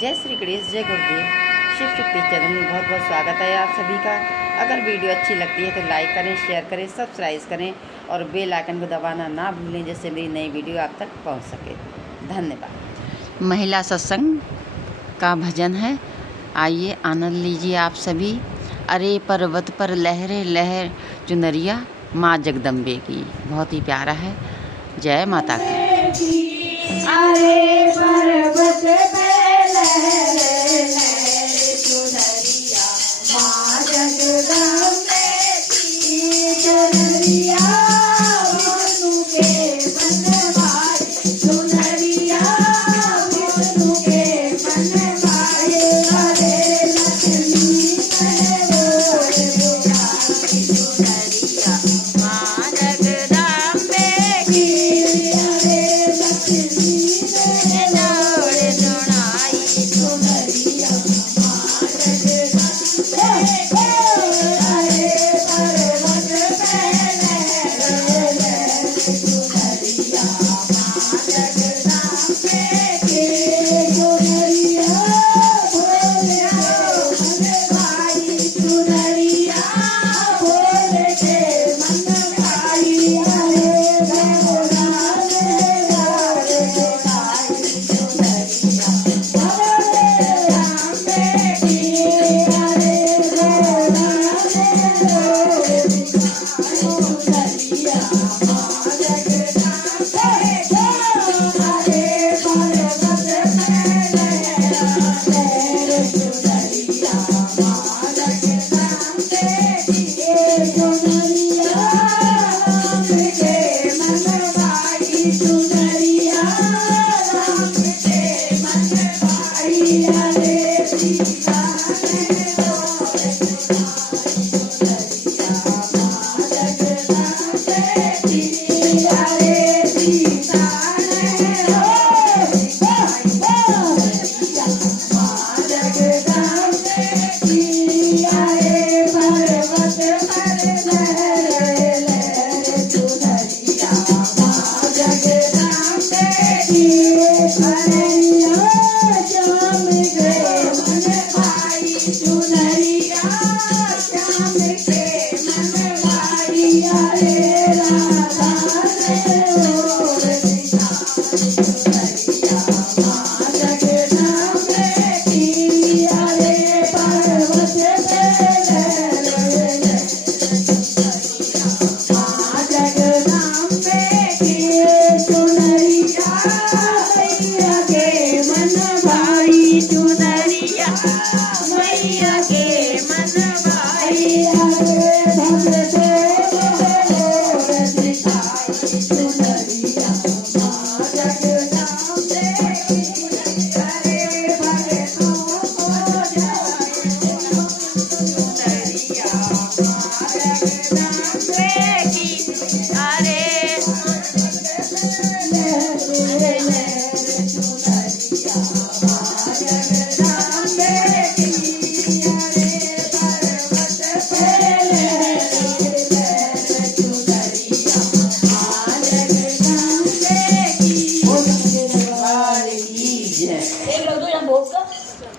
जय श्री गणेश, जय गुरुदेव। शिव शक्ति चैनल में बहुत बहुत स्वागत है आप सभी का। अगर वीडियो अच्छी लगती है तो लाइक करें, शेयर करें, सब्सक्राइब करें और बेल आइकन को दबाना ना भूलें, जिससे मेरी नई वीडियो आप तक पहुंच सके। धन्यवाद। महिला सत्संग का भजन है, आइए आनंद लीजिए आप सभी। अरे पर्वत पर लहरे लहर चुनरिया माँ जगदम्बे की, बहुत ही प्यारा है। जय माता की। अरे पर्वत पे लहरे लहरे चुनरिया माँ जगदम्बे की चुनरिया विष्णु के मन भाई चुनरिया विष्णु के मन भाई। अरे लक्ष्मी बोल बोला की चुनरिया माँ जगदम्बे की। अरे लक्ष्मी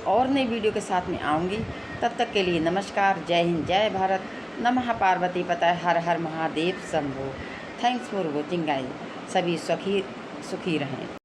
और नई वीडियो के साथ में आऊँगी। तब तक के लिए नमस्कार, जय हिंद, जय भारत, नमः पार्वती पतये, Har Har Mahadev Shambho. Thanks for watching guys. सभी सुखी रहें।